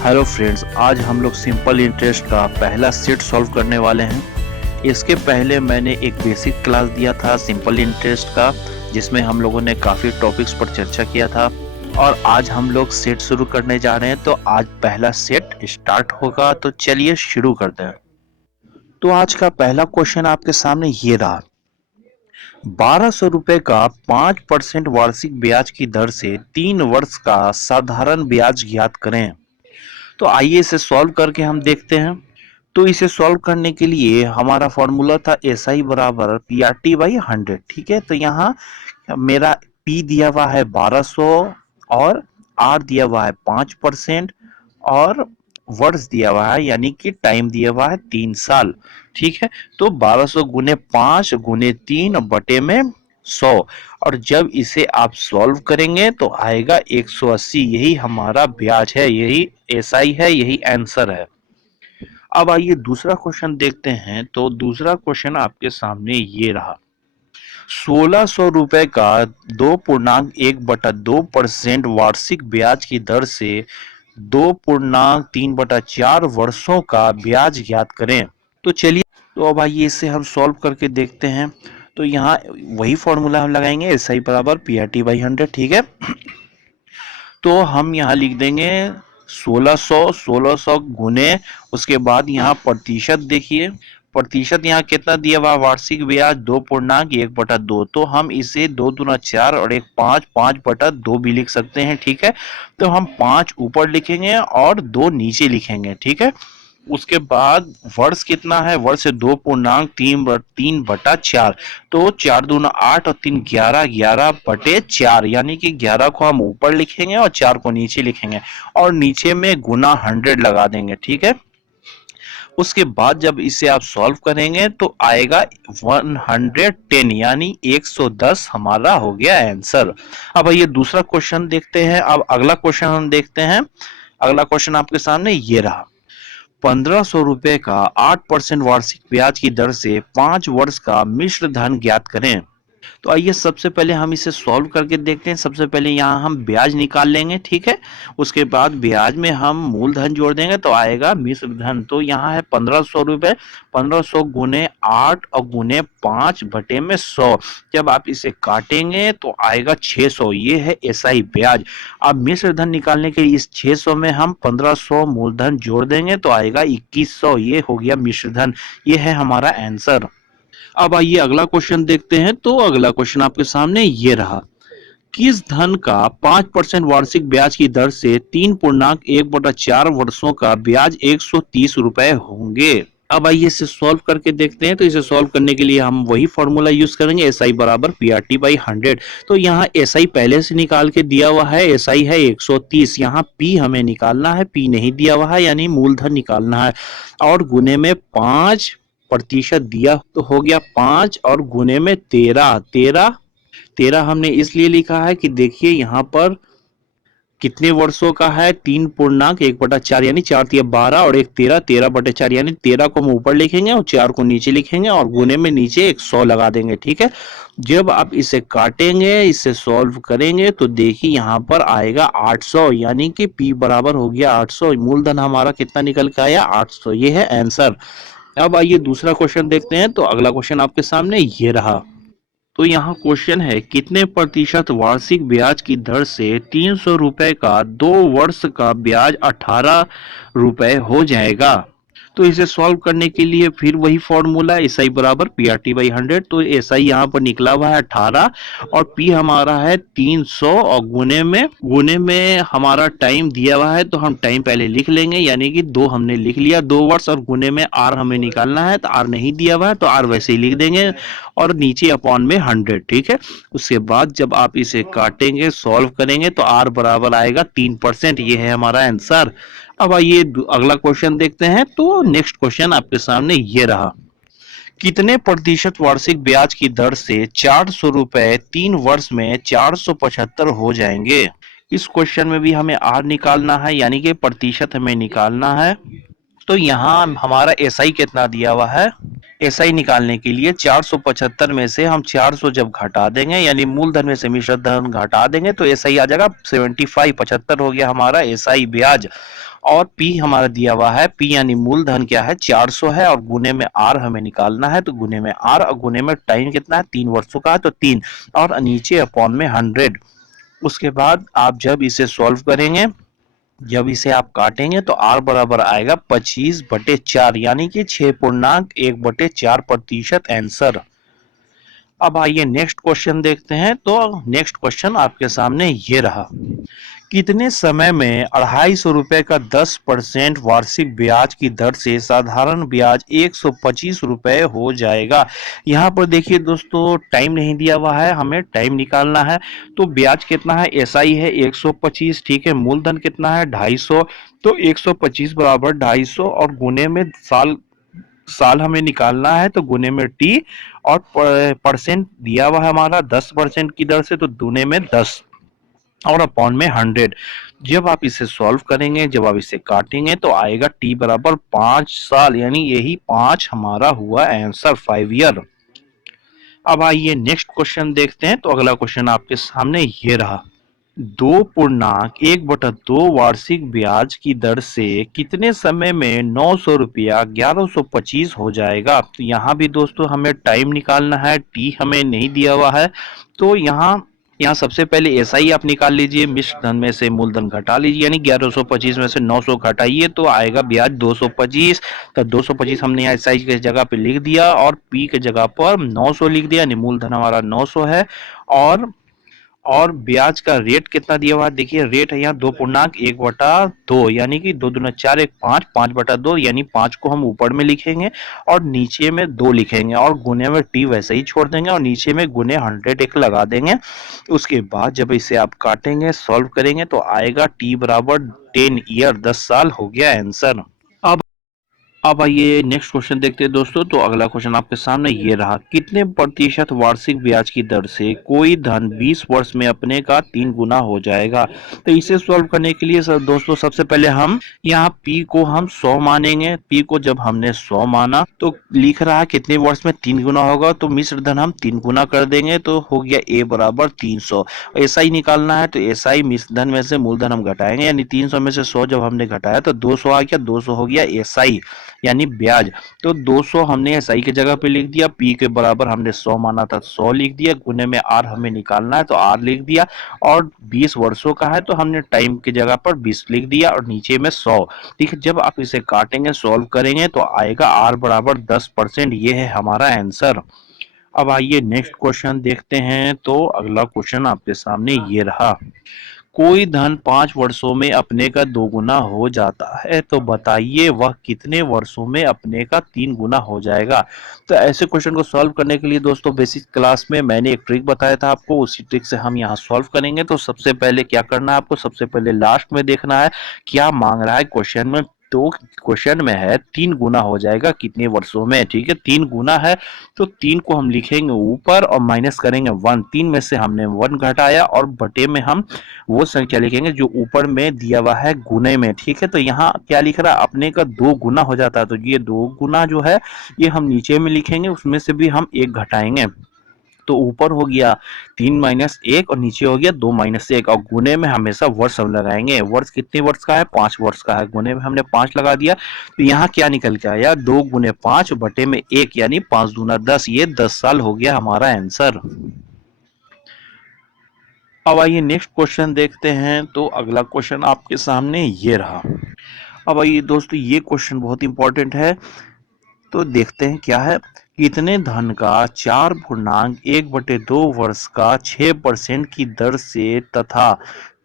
Hello friends, आज हम लोग सिंपल इंटरेस्ट का पहला सेट सॉल्व करने वाले हैं। इसके पहले मैंने एक बेसिक क्लास दिया था सिंपल इंटरेस्ट का, जिसमें हम लोगों ने काफ़ी टॉपिक्स पर चर्चा किया था। और आज हम लोग सेट शुरू करने जा रहे हैं, तो आज पहला सेट स्टार्ट होगा। तो चलिए शुरू करते हैं। तो आज का पहला क्वेश्चन आपके सामने ये रहा। 1200 रुपए का 5% वार्षिक ब्याज की दर से 3 वर्ष का साधारण ब्याज ज्ञात करें। तो आइए इसे सॉल्व करके हम देखते हैं। तो इसे सॉल्व करने के लिए हमारा फॉर्मूला था SI बराबर PRT/100। ठीक है, तो यहाँ मेरा P दिया हुआ है 1200 और R दिया हुआ है 5% और वर्ष दिया हुआ है, यानी कि टाइम दिया हुआ है 3 साल। ठीक है, तो 1200 गुने 5 गुने 3 बटे में 100, और जब इसे आप सॉल्व करेंगे तो आएगा 180। यही हमारा ब्याज है, यही SI है, यही आंसर है। अब आइए दूसरा क्वेश्चन देखते हैं। तो दूसरा क्वेश्चन आपके सामने ये रहा। 1600 रुपए का 2.1/2% वार्षिक ब्याज की दर से 2.3/4 वर्षों का ब्याज ज्ञात करें। तो चलिए, तो अब आइए इसे हम सॉल्व करके देखते हैं। तो यहाँ वही फॉर्मूला हम लगाएंगे, SI बराबर PRT/100। ठीक है, तो हम यहाँ लिख देंगे 1600 गुने, उसके बाद यहाँ प्रतिशत देखिए, प्रतिशत यहाँ कितना दिया हुआ, वार्षिक ब्याज 2.1/2। तो हम इसे 2 दूना 4 और 1 5, 5/2 भी लिख सकते हैं। ठीक है, तो हम 5 ऊपर लिखेंगे और 2 नीचे लिखेंगे। ठीक है, उसके बाद वर्ष कितना है, वर्ष 2.3/4। तो 4 दूना 8 और 3 11, 11/4, यानी कि 11 को हम ऊपर लिखेंगे और 4 को नीचे लिखेंगे और नीचे में गुना 100 लगा देंगे। ठीक है, उसके बाद जब इसे आप सॉल्व करेंगे तो आएगा 110, यानी 110 हमारा हो गया आंसर। अब ये दूसरा क्वेश्चन देखते हैं। अब अगला क्वेश्चन हम देखते हैं। अगला क्वेश्चन आपके सामने ये रहा। 1500 रुपए का 8% वार्षिक ब्याज की दर से 5 वर्ष का मिश्र धन ज्ञात करें। तो आइए सबसे पहले हम इसे सॉल्व करके देखते हैं। सबसे पहले यहाँ हम ब्याज निकाल लेंगे। ठीक है, उसके बाद ब्याज में हम मूलधन जोड़ देंगे तो आएगा मिश्र धन। तो यहाँ है 1500 रुपए, 1500 गुने 8 और गुने 5 बटे में 100। जब आप इसे काटेंगे तो आएगा 600। ये है SI ब्याज। अब मिश्र धन निकालने के लिए इस 600 में हम 1500 मूलधन जोड़ देंगे तो आएगा 2100। ये हो गया मिश्र धन। ये है हमारा आंसर। अब आइए अगला क्वेश्चन देखते हैं। तो अगला क्वेश्चन आपके सामने ये रहा। किस धन का 5% वार्षिक ब्याज की दर से 3.1/4 वर्षों का ब्याज 130 रुपए होंगे। अब आइए इसे सॉल्व करके देखते हैं। तो इसे सॉल्व करने के लिए हम वही फॉर्मूला यूज करेंगे, SI बराबर PRT/100। तो यहाँ SI पहले से निकाल के दिया हुआ है, SI है 130। यहाँ P हमें निकालना है, P नहीं दिया हुआ है, यानी मूलधन निकालना है। और गुने में 5% दिया तो हो गया 5 और गुने में 13 हमने इसलिए लिखा है कि देखिए यहाँ पर कितने वर्षों का है, 3.1/4, यानी 4 तिया 12 और 1 13, 13/4, यानी 13 को हम ऊपर लिखेंगे और 4 को नीचे लिखेंगे और गुने में नीचे 100 लगा देंगे। ठीक है, जब आप इसे काटेंगे, इसे सॉल्व करेंगे तो देखिए यहाँ पर आएगा 800, यानी कि P बराबर हो गया 800। मूलधन हमारा कितना निकल के आया, 800। ये है आंसर। अब आइए दूसरा क्वेश्चन देखते हैं। तो अगला क्वेश्चन आपके सामने ये रहा। तो यहाँ क्वेश्चन है, कितने प्रतिशत वार्षिक ब्याज की दर से 300 रुपए का 2 वर्ष का ब्याज 18 रुपए हो जाएगा। तो इसे सॉल्व करने के लिए फिर वही फॉर्मूला, SI बराबर PRT/100। तो SI यहाँ पर निकला हुआ है 18 और P हमारा है 300 और गुने में हमारा टाइम दिया हुआ है, तो हम टाइम पहले लिख लेंगे, यानी कि 2 हमने लिख लिया, 2 वर्ष, और गुने में R हमें निकालना है, तो R नहीं दिया हुआ है तो R वैसे ही लिख देंगे और नीचे अपॉन में 100। ठीक है, उसके बाद जब आप इसे काटेंगे, सॉल्व करेंगे तो R बराबर आएगा 3%। ये है हमारा आंसर। अब आइए अगला क्वेश्चन देखते हैं। तो नेक्स्ट क्वेश्चन आपके सामने ये रहा। कितने प्रतिशत वार्षिक ब्याज की दर से 400 रुपए 3 वर्ष में 475 हो जाएंगे। इस क्वेश्चन में भी हमें R निकालना है, यानी कि प्रतिशत हमें निकालना है। तो यहाँ हमारा SI कितना दिया हुआ है, SI निकालने के लिए 475 में से हम 400 जब घटा देंगे, यानी मूलधन में से मिश्र धन घटा देंगे, तो SI आ जाएगा 75। 75 हो गया हमारा SI ब्याज। और पी हमारा दिया हुआ है, पी यानी मूलधन क्या है 400 है, और गुने में आर हमें निकालना है, तो गुने में आर और गुने में टाइम कितना है 3 वर्षों का है तो 3, और नीचे अपॉन में 100। उसके बाद आप जब इसे सॉल्व करेंगे, जब इसे आप काटेंगे तो आर बराबर आएगा 25/4 यानी कि 6.1/4 आंसर। अब आइए नेक्स्ट क्वेश्चन देखते हैं। तो नेक्स्ट क्वेश्चन आपके सामने ये रहा, कितने समय में 250 रुपए का 10% वार्षिक ब्याज की दर से साधारण ब्याज 125 रुपए हो जाएगा। यहाँ पर देखिए दोस्तों, टाइम नहीं दिया हुआ है, हमें टाइम निकालना है। तो ब्याज कितना है, एसआई है 125, ठीक है, मूलधन कितना है 250, तो 125 बराबर 250 और गुने में साल, साल हमें निकालना है तो गुने में टी, और परसेंट दिया हुआ है हमारा 10% की दर से, तो दुने में 10 और अपॉन में 100। जब आप इसे सॉल्व करेंगे, जब आप इसे काटेंगे तो आएगा टी बराबर 5 साल, यानी यही 5 हमारा हुआ आंसर, 5 ईयर। अब आइए नेक्स्ट क्वेश्चन देखते हैं। तो अगला क्वेश्चन आपके सामने ये रहा, 2.1/2 वार्षिक ब्याज की दर से कितने समय में 900 रुपया 1125 हो जाएगा। तो यहाँ भी दोस्तों हमें टाइम निकालना है, टी हमें नहीं दिया हुआ है। तो यहाँ सबसे पहले एसआई आप निकाल लीजिए, मिश्र धन में से मूलधन घटा लीजिए, यानी 1125 में से 900 घटाइए तो आएगा ब्याज 225। तो 225 हमने यहाँ एसआई की जगह पे लिख दिया और पी के जगह पर 900 लिख दिया, यानी मूलधन हमारा 900 है। और ब्याज का रेट कितना दिया हुआ है, देखिए रेट है यहाँ 2.1/2, यानी कि 2 दूना 4 1 5, 5/2, यानी 5 को हम ऊपर में लिखेंगे और नीचे में 2 लिखेंगे और गुने में टी वैसे ही छोड़ देंगे और नीचे में गुने 100 एक लगा देंगे। उसके बाद जब इसे आप काटेंगे, सॉल्व करेंगे तो आएगा टी बराबर 10 ईयर, 10 साल हो गया आंसर। अब अब आइए नेक्स्ट क्वेश्चन देखते हैं दोस्तों। तो अगला क्वेश्चन आपके सामने ये रहा, कितने प्रतिशत वार्षिक ब्याज की दर से कोई धन 20 वर्ष में अपने का 3 गुना हो जाएगा। तो इसे सॉल्व करने के लिए दोस्तों सबसे पहले हम यहाँ पी को हम 100 मानेंगे। पी को जब हमने 100 माना तो लिख रहा है कितने वर्ष में 3 गुना होगा, तो मिश्र धन हम 3 गुना कर देंगे तो हो गया ए बराबर 300। ऐसा ही निकालना है तो ऐसा ही मिश्र धन में से मूलधन हम घटाएंगे, यानी 300 में से 100 जब हमने घटाया तो 200 आ गया, 200 हो गया एसआई यानी ब्याज। तो 200 हमने एसआई की जगह पे लिख दिया, पी के बराबर हमने 100 माना था 100 लिख दिया, गुने में आर हमें निकालना है तो आर लिख दिया, और 20 वर्षों का है तो हमने टाइम की जगह पर 20 लिख दिया और नीचे में 100। ठीक है, जब आप इसे काटेंगे, सॉल्व करेंगे तो आएगा आर बराबर 10%, ये है हमारा आंसर। अब आइए नेक्स्ट क्वेश्चन देखते हैं। तो अगला क्वेश्चन आपके सामने ये रहा, कोई धन 5 वर्षों में अपने का 2 गुना हो जाता है, तो बताइए वह कितने वर्षों में अपने का 3 गुना हो जाएगा। तो ऐसे क्वेश्चन को सॉल्व करने के लिए दोस्तों बेसिक क्लास में मैंने एक ट्रिक बताया था आपको, उसी ट्रिक से हम यहाँ सॉल्व करेंगे। तो सबसे पहले क्या करना है आपको, सबसे पहले लास्ट में देखना है क्या मांग रहा है क्वेश्चन में। तो क्वेश्चन में है 3 गुना हो जाएगा कितने वर्षों में, ठीक है, 3 गुना है तो 3 को हम लिखेंगे ऊपर और माइनस करेंगे 1, 3 में से हमने 1 घटाया और बटे में हम वो संख्या लिखेंगे जो ऊपर में दिया हुआ है गुने में। ठीक है, तो यहाँ क्या लिख रहा है, अपने का 2 गुना हो जाता है, तो ये 2 गुना जो है ये हम नीचे में लिखेंगे, उसमें से भी हम 1 घटाएंगे। तो ऊपर हो गया 3 - 1 और नीचे हो गया 2 - 1, और गुने में हमेशा वर्ष हम लगाएंगे। वर्ष कितने वर्ष का है, 5 वर्ष का है, गुने में हमने 5 लगा दिया। तो यहाँ क्या निकल के आया, 2 गुने 5 बटे में 1, यानी 5 दूना 10, ये 10 साल हो गया हमारा आंसर। अब आइए नेक्स्ट क्वेश्चन देखते हैं। तो अगला क्वेश्चन आपके सामने ये रहा। अब आइए दोस्तों, ये क्वेश्चन बहुत इंपॉर्टेंट है, तो देखते हैं क्या है, कितने धन का 4.1/2 वर्ष का 6% की दर से तथा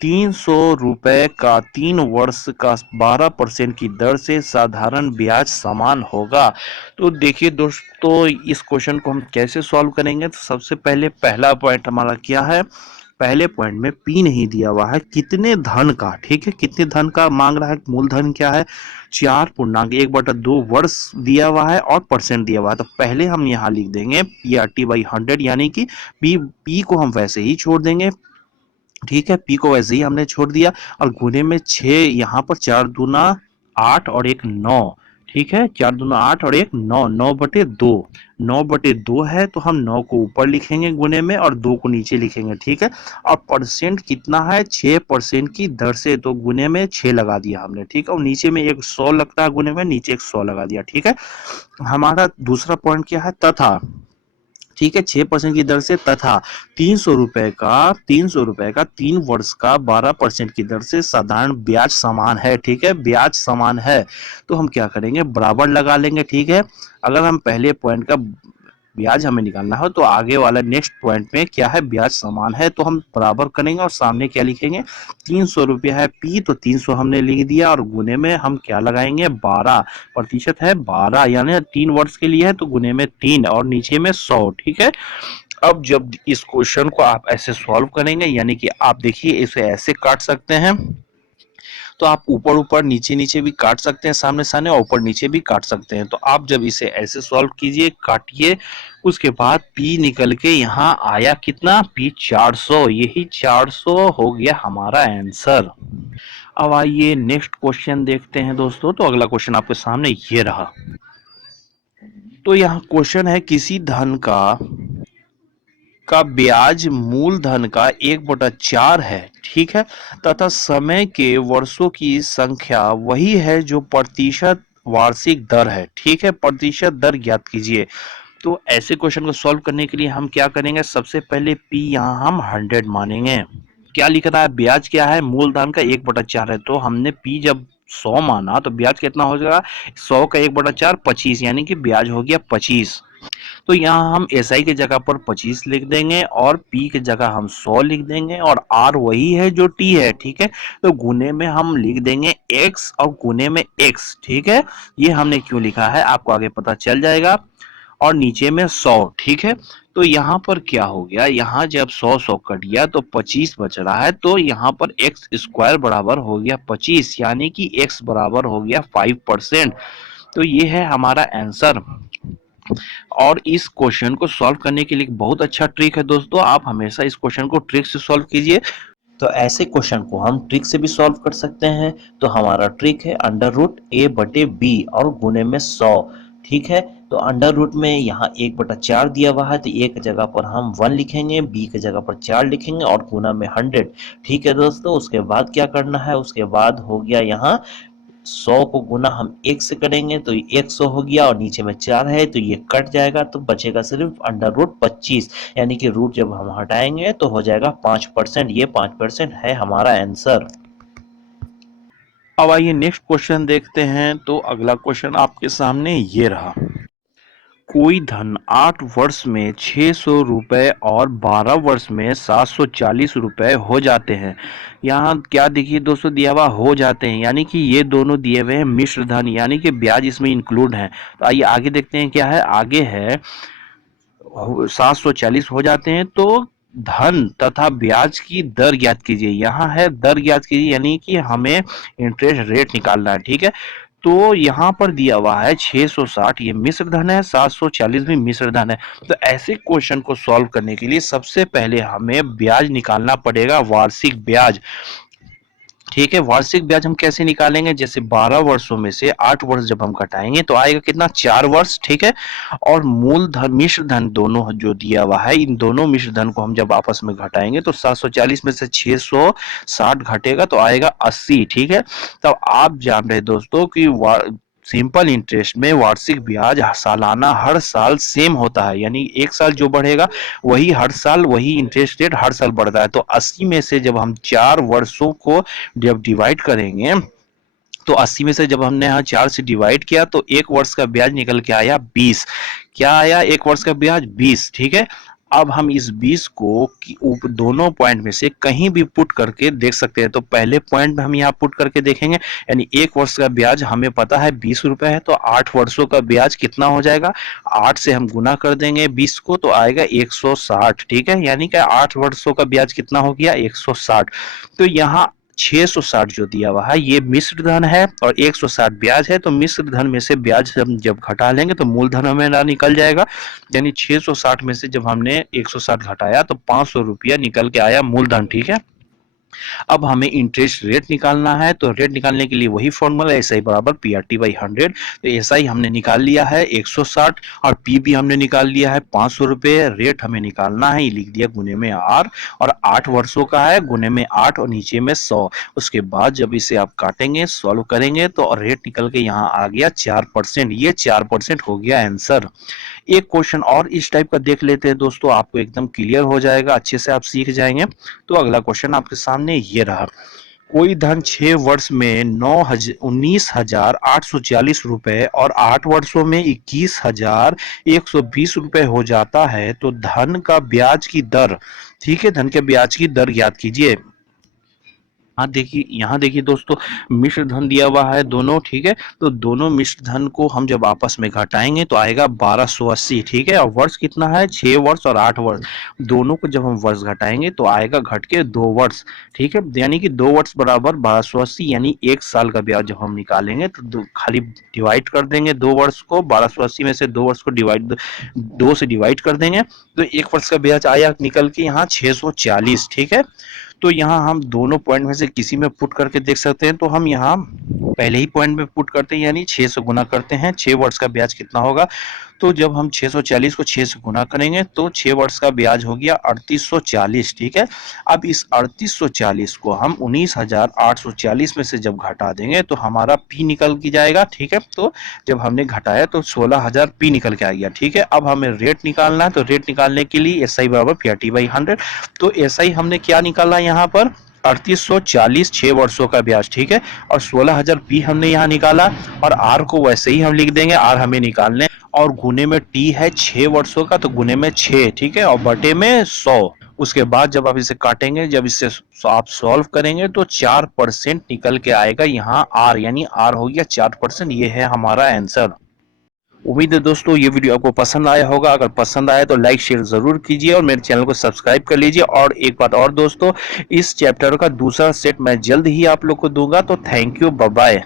300 रुपए का 3 वर्ष का 12% की दर से साधारण ब्याज समान होगा। तो देखिए दोस्तों, इस क्वेश्चन को हम कैसे सॉल्व करेंगे। तो सबसे पहले पहला पॉइंट हमारा क्या है, पहले पॉइंट में पी नहीं दिया हुआ है, कितने धन का, ठीक है, कितने धन का मांग रहा है, मूलधन क्या है 4.1/2 वर्ष दिया हुआ है और परसेंट दिया हुआ है। तो पहले हम यहाँ लिख देंगे PRT/100, यानी कि पी को हम वैसे ही छोड़ देंगे, ठीक है, पी को वैसे ही हमने छोड़ दिया, और गुने में 6, यहाँ पर 4 दूना 8 और 1 9, ठीक है, 4 दूना 8 और एक 9, 9/2, 9/2 है तो हम 9 को ऊपर लिखेंगे गुने में और 2 को नीचे लिखेंगे। ठीक है, और परसेंट कितना है, 6% की दर से, तो गुने में 6 लगा दिया हमने। ठीक है, और नीचे में एक 100 लगता है गुने में, नीचे एक 100 लगा दिया। ठीक है, हमारा दूसरा पॉइंट क्या है, तथा। ठीक है, 6% की दर से तथा 300 रुपए का 3 वर्ष का 12% की दर से साधारण ब्याज समान है। ठीक है, ब्याज समान है तो हम क्या करेंगे, बराबर लगा लेंगे। ठीक है, अगर हम पहले पॉइंट का ब्याज हमें निकालना हो तो आगे वाला नेक्स्ट पॉइंट में क्या है, ब्याज समान है तो हम बराबर करेंगे और सामने क्या लिखेंगे, 300 रुपया है पी, तो 300 हमने लिख दिया और गुने में हम क्या लगाएंगे, 12% है, 12 यानी 3 वर्ष के लिए है तो गुने में 3 और नीचे में 100। ठीक है, अब जब इस क्वेश्चन को आप ऐसे सॉल्व करेंगे, यानी कि आप देखिए इसे ऐसे काट सकते हैं, तो आप ऊपर ऊपर नीचे नीचे भी काट सकते हैं, सामने सामने, और ऊपर नीचे भी काट सकते हैं। तो आप जब इसे ऐसे सॉल्व कीजिए, काटिए, उसके बाद पी निकल के यहाँ आया कितना, पी 400, यही 400 हो गया हमारा आंसर। अब आइए नेक्स्ट क्वेश्चन देखते हैं दोस्तों। तो अगला क्वेश्चन आपके सामने ये रहा। तो यहाँ क्वेश्चन है, किसी धन का ब्याज मूलधन का 1/4 है। ठीक है, तथा समय के वर्षों की संख्या वही है जो प्रतिशत वार्षिक दर है। ठीक है, प्रतिशत दर ज्ञात कीजिए। तो ऐसे क्वेश्चन को सॉल्व करने के लिए हम क्या करेंगे, सबसे पहले पी यहाँ हम 100 मानेंगे। क्या लिख रहा है, ब्याज क्या है, मूलधन का 1/4 है, तो हमने पी जब 100 माना तो ब्याज कितना हो जाएगा, 100 का 1/4 25, यानी कि ब्याज हो गया 25। तो यहाँ हम SI की जगह पर 25 लिख देंगे और P की जगह हम 100 लिख देंगे और R वही है जो T है। ठीक है, तो गुने में हम लिख देंगे X और गुने में X। ठीक है, ये हमने क्यों लिखा है आपको आगे पता चल जाएगा, और नीचे में 100। ठीक है, तो यहाँ पर क्या हो गया, यहाँ जब 100 कट गया तो 25 बच रहा है, तो यहाँ पर एक्स स्क्वायर बराबर हो गया 25, यानी कि x बराबर हो गया 5%। तो ये है हमारा आंसर। और इस क्वेश्चन को सॉल्व करने के लिए बहुत अच्छा ट्रिक है दोस्तों, आप हमेशा इस क्वेश्चन को ट्रिक से सॉल्व कीजिए। तो ऐसे क्वेश्चन को हम ट्रिक से भी सॉल्व कर सकते हैं। तो हमारा ट्रिक है √a/b और गुने में 100। ठीक है, तो अंडर रूट में यहाँ 1/4 दिया हुआ है तो a की जगह पर हम 1 लिखेंगे, b की जगह पर 4 लिखेंगे और गुना में 100। ठीक है दोस्तों, उसके बाद क्या करना है, उसके बाद हो गया यहाँ 100 को गुना हम 1 से करेंगे तो 100 हो गया और नीचे में 4 है तो ये कट जाएगा, तो बचेगा सिर्फ √25, यानी कि रूट जब हम हटाएंगे तो हो जाएगा 5%। ये 5% है हमारा आंसर। अब आइए नेक्स्ट क्वेश्चन देखते हैं। तो अगला क्वेश्चन आपके सामने ये रहा। कोई धन 8 वर्ष में 600 रुपए और 12 वर्ष में 740 रुपए हो जाते हैं। यहाँ क्या देखिए दोस्तों, दिया हुआ हो जाते हैं, यानी कि ये दोनों दिए हुए हैं मिश्र धन, यानी कि ब्याज इसमें इंक्लूड है। तो आइए आगे देखते हैं क्या है, आगे है 740 हो जाते हैं तो धन तथा ब्याज की दर ज्ञात कीजिए। यहाँ है दर ज्ञात कीजिए, यानी कि हमें इंटरेस्ट रेट निकालना है। ठीक है, तो यहाँ पर दिया हुआ है 660, ये मिश्र धन है, 740 भी मिश्र धन है। तो ऐसे क्वेश्चन को सॉल्व करने के लिए सबसे पहले हमें ब्याज निकालना पड़ेगा, वार्षिक ब्याज। ठीक है, वार्षिक ब्याज हम कैसे निकालेंगे, जैसे 12 वर्षों में से 8 वर्ष जब हम घटाएंगे तो आएगा कितना, 4 वर्ष। ठीक है, और मूल धन मिश्र धन दोनों जो दिया हुआ है, इन दोनों मिश्र धन को हम जब आपस में घटाएंगे तो 740 में से 660 घटेगा तो आएगा 80। ठीक है, तब आप जान रहे दोस्तों कि सिंपल इंटरेस्ट में वार्षिक ब्याज सालाना हर साल सेम होता है, यानी एक साल जो बढ़ेगा वही हर साल वही इंटरेस्ट रेट हर साल बढ़ता है। तो 80 में से जब हम 4 वर्षों को जब डिवाइड करेंगे तो 80 में से जब हमने यहाँ 4 से डिवाइड किया तो एक वर्ष का ब्याज निकल के आया 20। क्या आया, एक वर्ष का ब्याज 20। ठीक है, अब हम इस 20 को दोनों पॉइंट में से कहीं भी पुट करके देख सकते हैं। तो पहले पॉइंट में हम यहाँ पुट करके देखेंगे, यानी एक वर्ष का ब्याज हमें पता है 20 रुपए है, तो 8 वर्षों का ब्याज कितना हो जाएगा, 8 से हम गुना कर देंगे 20 को तो आएगा 160। ठीक है, यानी कि 8 वर्षों का ब्याज कितना हो गया, 160। तो यहाँ 660 जो दिया हुआ है ये मिश्र धन है और 160 ब्याज है, तो मिश्र धन में से ब्याज हम जब घटा लेंगे तो मूलधन हमें निकल जाएगा। यानी 660 में से जब हमने 160 घटाया तो 500 रुपया निकल के आया मूलधन। ठीक है, अब हमें इंटरेस्ट रेट निकालना है, तो रेट निकालने के लिए वही फॉर्मूला SI बराबर PRT/100। तो SI हमने निकाल लिया है 160 और P भी हमने निकाल लिया है 500 रुपये। रेट हमें निकालना है, ये लिख दिया गुने में R, और 8 वर्षों का है, गुने में 8 और नीचे में 100। उसके बाद जब इसे आप काटेंगे, सॉल्व करेंगे, तो रेट निकल के यहाँ आ गया 4%। ये 4% हो गया आंसर। एक क्वेश्चन और इस टाइप का देख लेते हैं दोस्तों, आपको एकदम क्लियर हो जाएगा, अच्छे से आप सीख जाएंगे। तो अगला क्वेश्चन आपके सामने ये रहा। कोई धन 6 वर्ष में 19,840 रुपए और 8 वर्षों में 21,120 रुपए हो जाता है, तो धन का ब्याज की दर, ठीक है, धन के ब्याज की दर ज्ञात कीजिए। यहाँ देखिए दोस्तों, मिश्र धन दिया हुआ है दोनों, ठीक है। तो दोनों मिश्र धन को हम जब आपस में घटाएंगे तो आएगा 1280, ठीक है। और वर्ष कितना है, 6 वर्ष और 8 वर्ष, दोनों को जब हम वर्ष घटाएंगे तो आएगा घट के 2 वर्ष, ठीक है। यानी कि 2 वर्ष बराबर 1280, यानी 1 साल का ब्याज जब हम निकालेंगे तो खाली डिवाइड कर देंगे 2 वर्ष को, 1280 में से 2 वर्ष को 2 से डिवाइड कर देंगे, तो 1 वर्ष का ब्याज आया निकल के यहाँ 640, ठीक है। तो यहाँ हम दोनों पॉइंट में से किसी में पुट करके देख सकते हैं। तो हम यहाँ पहले ही पॉइंट में पुट करते हैं, यानी 6 से गुना करते हैं। 6 वर्ष का ब्याज कितना होगा, तो जब हम 640 को 6 से गुना करेंगे तो 6 वर्ष का ब्याज हो गया 3840, ठीक है। अब इस 3840 को हम 19,840 में से जब घटा देंगे तो हमारा पी निकल के जाएगा, ठीक है। तो जब हमने घटाया तो 16,000 पी निकल के आ गया, ठीक है। अब हमें रेट निकालना है, तो रेट निकालने के लिए SI बराबर PRT/100। तो SI हमने क्या निकाला यहाँ पर, 3840, 6 वर्षों का ब्याज, ठीक है। और 16,000 पी हमने यहाँ निकाला, और आर को वैसे ही हम लिख देंगे, आर हमें निकालने, और गुने में टी है 6 वर्षों का, तो गुने में 6, ठीक है, और बटे में 100। उसके बाद जब आप इसे काटेंगे, जब इसे आप सॉल्व करेंगे तो 4% निकल के आएगा यहाँ आर, यानी आर हो गया 4%। ये है हमारा आंसर। उम्मीद है दोस्तों ये वीडियो आपको पसंद आया होगा। अगर पसंद आया तो लाइक शेयर जरूर कीजिए और मेरे चैनल को सब्सक्राइब कर लीजिए। और एक बात और दोस्तों, इस चैप्टर का दूसरा सेट मैं जल्द ही आप लोग को दूंगा। तो थैंक यू, बाय बाय।